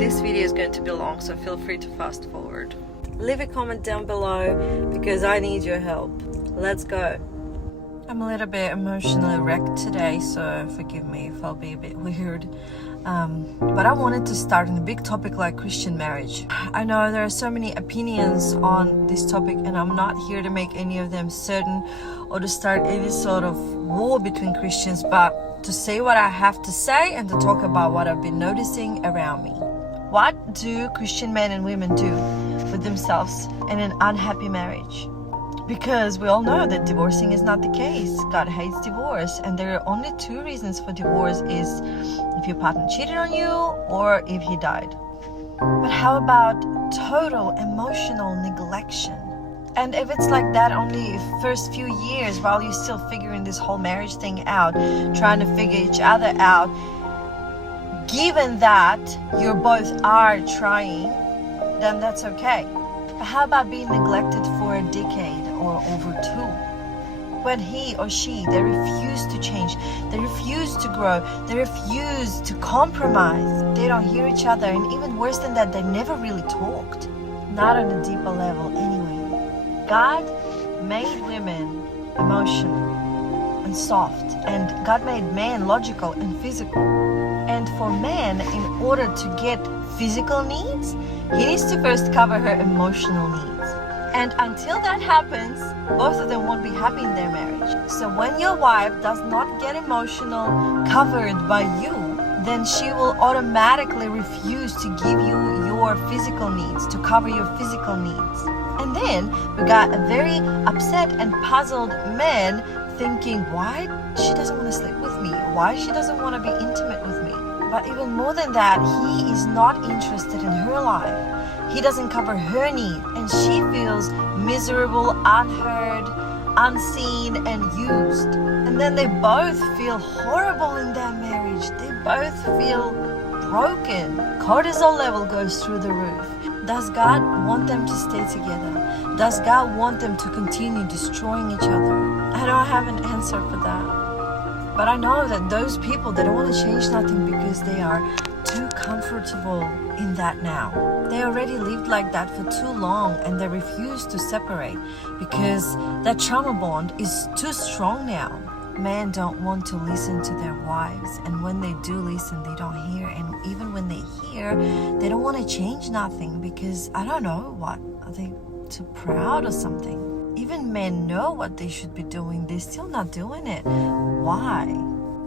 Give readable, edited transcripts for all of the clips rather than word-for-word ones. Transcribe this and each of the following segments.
this video is going to be long, so feel free to fast forward. Leave a comment down below because I need your help. Let's go. I'm a little bit emotionally wrecked today, so forgive me if I'll be a bit weird. But I wanted to start on a big topic like Christian marriage. I know there are so many opinions on this topic, and I'm not here to make any of them certain or to start any sort of war between Christians, but to say what I have to say and to talk about what I've been noticing around me. What do Christian men and women do with themselves in an unhappy marriage? Because we all know that divorcing is not the case. God hates divorce, and there are only two reasons for divorce: is if your partner cheated on you or if he died. But how about total emotional neglection? And if it's like that only first few years while you're still figuring this whole marriage thing out, trying to figure each other out, given that you both are trying, then that's okay. But how about being neglected for a decade or over two? When he or she, they refuse to change, they refuse to grow, they refuse to compromise. They don't hear each other, and even worse than that, they never really talked. Not on a deeper level anyway. God made women emotional and soft, and God made man logical and physical. And for man, in order to get physical needs, he needs to first cover her emotional needs. And until that happens, both of them won't be happy in their marriage. So when your wife does not get emotional covered by you, then she will automatically refuse to give you your physical needs, to cover your physical needs. And then we got a very upset and puzzled man thinking, why she doesn't want to sleep with me? Why she doesn't want to be intimate with me? But even more than that, he is not interested in her life. He doesn't cover her need, and she feels miserable, unheard, unseen, and used. And then they both feel horrible in their marriage. They both feel broken. Cortisol level goes through the roof. Does God want them to stay together? Does God want them to continue destroying each other? I don't have an answer for that. But I know that those people, they don't want to change nothing because they are too comfortable in that now. They already lived like that for too long, and they refuse to separate because that trauma bond is too strong now. Men don't want to listen to their wives, and when they do listen, they don't hear. And even when they hear, they don't want to change nothing because, I don't know, what, are they too proud or something? Even men know what they should be doing, they're still not doing it. Why?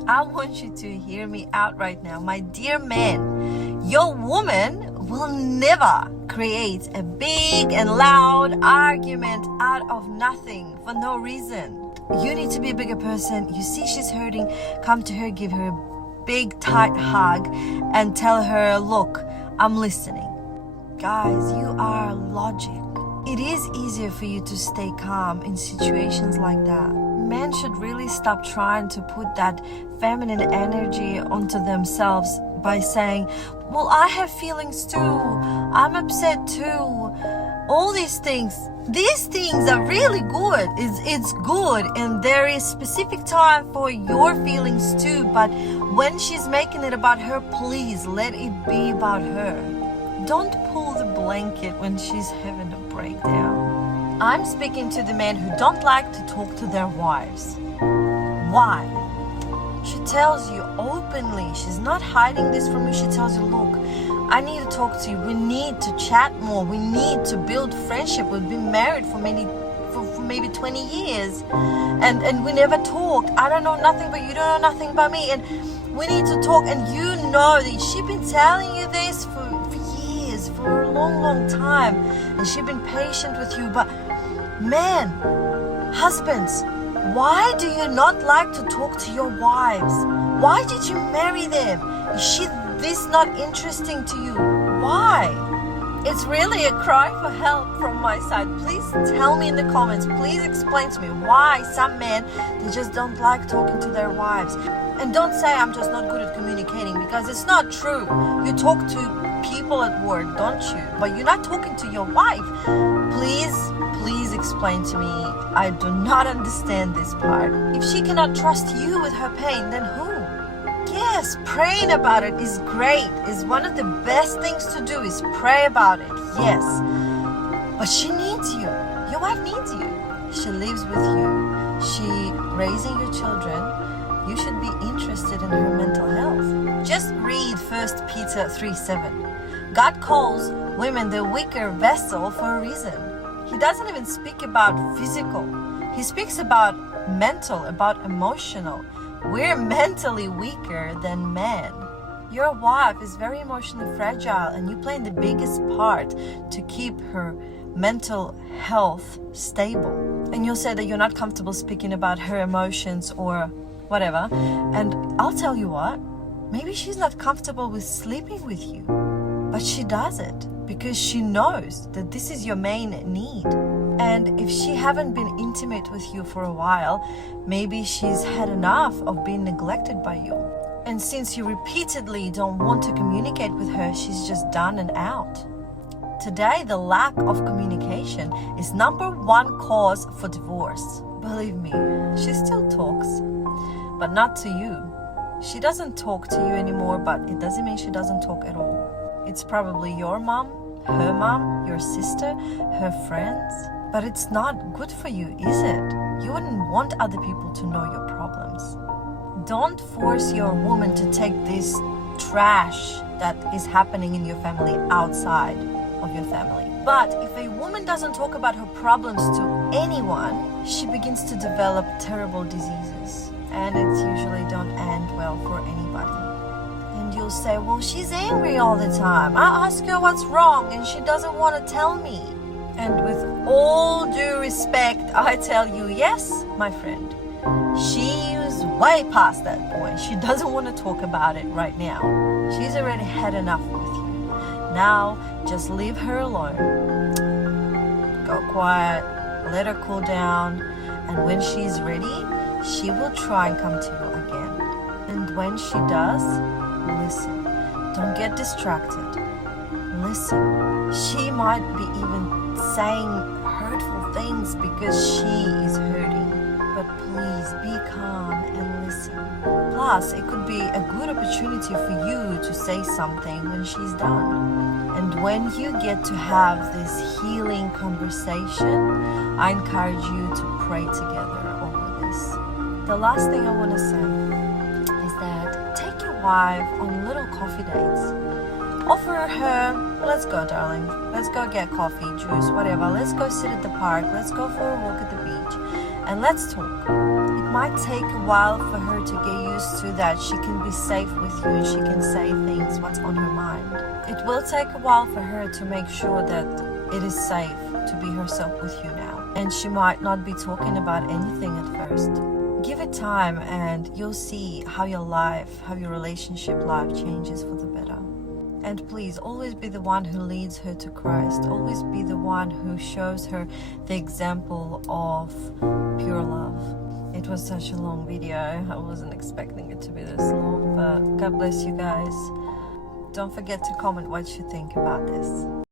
I want you to hear me out right now. My dear men, your woman will never create a big and loud argument out of nothing for no reason. You need to be a bigger person. You see she's hurting, come to her, give her a big tight hug and tell her, look, I'm listening. Guys, you are logic. It is easier for you to stay calm in situations like that. Men should really stop trying to put that feminine energy onto themselves by saying, well, I have feelings too, I'm upset too. All these things are really good. It's good, and there is specific time for your feelings too. But when she's making it about her, please let it be about her. Don't pull the blanket when she's having a breakdown. I'm speaking to the men who don't like to talk to their wives. Why? She tells you openly, she's not hiding this from you. She tells you, look, I need to talk to you. We need to chat more. We need to build friendship. We've been married for maybe 20 years and we never talked. I don't know nothing, but you don't know nothing about me, and we need to talk. And you know that she's been telling you this for years, for a long time, and she's been patient with you. But men, husbands, why do you not like to talk to your wives? Why did you marry them? Is she this not interesting to you? Why? It's really a cry for help from my side. Please tell me in the comments. Please explain to me why some men, they just don't like talking to their wives. And don't say I'm just not good at communicating, because it's not true. You talk to people at work, don't you? But you're not talking to your wife. Please explain to me. I do not understand this part. If she cannot trust you with her pain, then who? Yes, Yes, praying about it is great. Is one of the best things to do is pray about it. Yes. But she needs you. Your wife needs you. She lives with you. She raising your children. You should be interested in her mental health. Just read 1 Peter 3:7. God calls women the weaker vessel for a reason. He doesn't even speak about physical. He speaks about mental, about emotional. We're mentally weaker than men. Your wife is very emotionally fragile, and you play the biggest part to keep her mental health stable. And you'll say that you're not comfortable speaking about her emotions or whatever. And I'll tell you what, maybe she's not comfortable with sleeping with you, but she does it because she knows that this is your main need. And if she haven't been intimate with you for a while, maybe she's had enough of being neglected by you. And since you repeatedly don't want to communicate with her, she's just done and out. Today, the lack of communication is number one cause for divorce. Believe me, she still talks, but not to you. She doesn't talk to you anymore, but it doesn't mean she doesn't talk at all. It's probably your mom, her mom, your sister, her friends. But it's not good for you, is it? You wouldn't want other people to know your problems. Don't force your woman to take this trash that is happening in your family outside of your family. But if a woman doesn't talk about her problems to anyone, she begins to develop terrible diseases. And it usually don't end well for anybody. And you'll say, well, she's angry all the time. I ask her what's wrong and she doesn't want to tell me. And with all due respect, I tell you, yes, my friend, she is way past that point. She doesn't want to talk about it right now. She's already had enough with you. Now, just leave her alone. Go quiet, let her cool down, and when she's ready, she will try and come to you again. And when she does, listen. Don't get distracted. Listen. She might be even saying hurtful things because she is hurting. But please be calm and listen. Plus, it could be a good opportunity for you to say something when she's done. And when you get to have this healing conversation, I encourage you to pray together over this. The last thing I want to say is that take your wife on little coffee dates. Offer her, let's go darling, let's go get coffee, juice, whatever, let's go sit at the park, let's go for a walk at the beach, and let's talk. It might take a while for her to get used to that she can be safe with you and she can say things, what's on her mind. It will take a while for her to make sure that it is safe to be herself with you now. And she might not be talking about anything at first. Give it time and you'll see how your life, how your relationship life changes for the better. And please always be the one who leads her to Christ. Always be the one who shows her the example of pure love. It was such a long video. I wasn't expecting it to be this long, but God bless you guys. Don't forget to comment what you think about this.